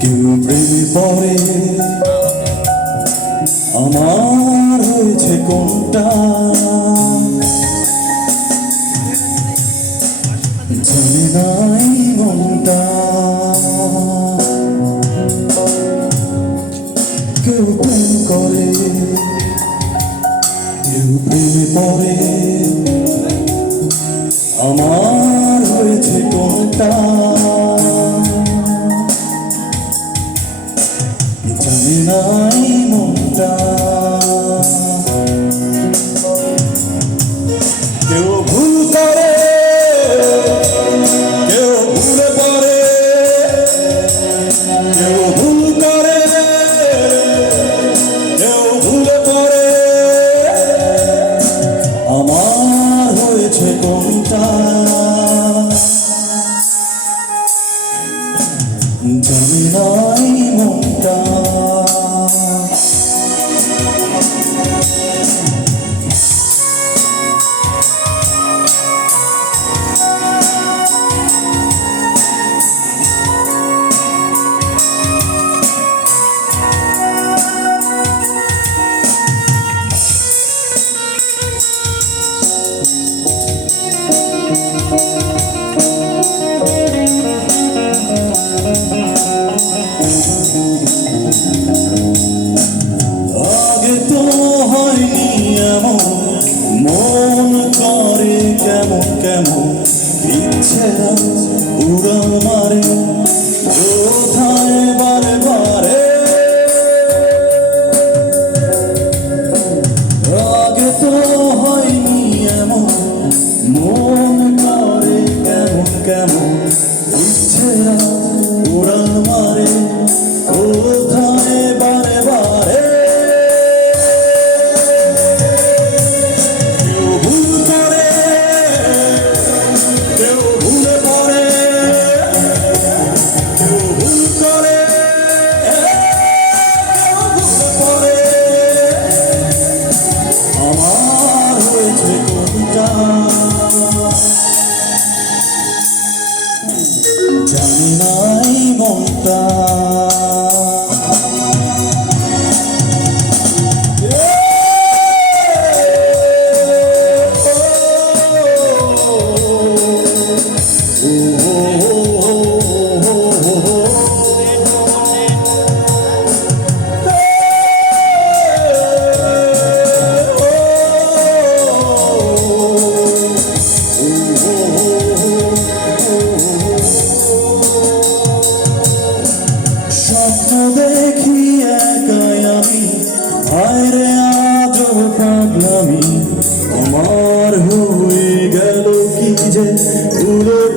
কেউ প্রেমে আমার হয়েছে কোনটা জানে নাই মনটা 絶えない問題 못 잊혀 울어 จากน้อยมองตา যে দূরে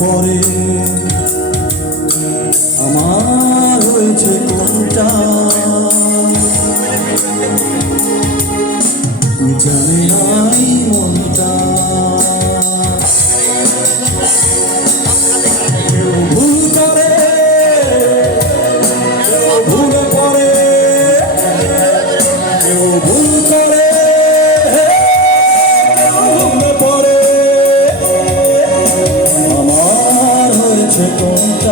করে আমার হয়েছে কোনটা জানে আমি মনটা จะกลงใจ